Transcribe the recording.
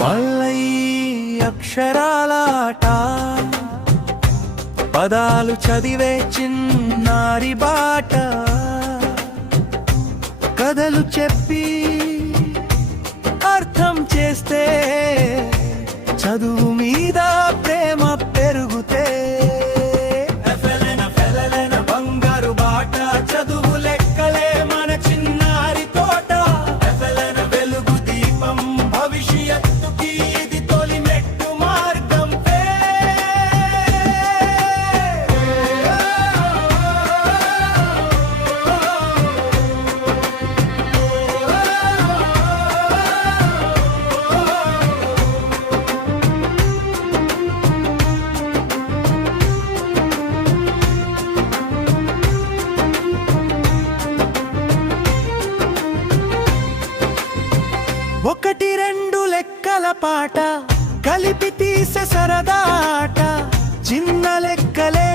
పల్లై అక్షరాల ఆట, పదాలు చదివే చిన్నారి బాట, కథలు చెప్పి అర్థం చేస్తే చదువు మీద ప్రేమ పెరుగుతే. ఫెలెన బంగారు బాట, చదువు లెక్కలే మన చిన్నారి తోట. ఫెలెన వెలుగు దీపం, భవిష్యత్తుకి ఇది తొలి మెట్టు మార్గం. ఒకటి రెండు లెక్కల పాట, కలిపి తీసే సరదా ఆట, చిన్న లెక్కలే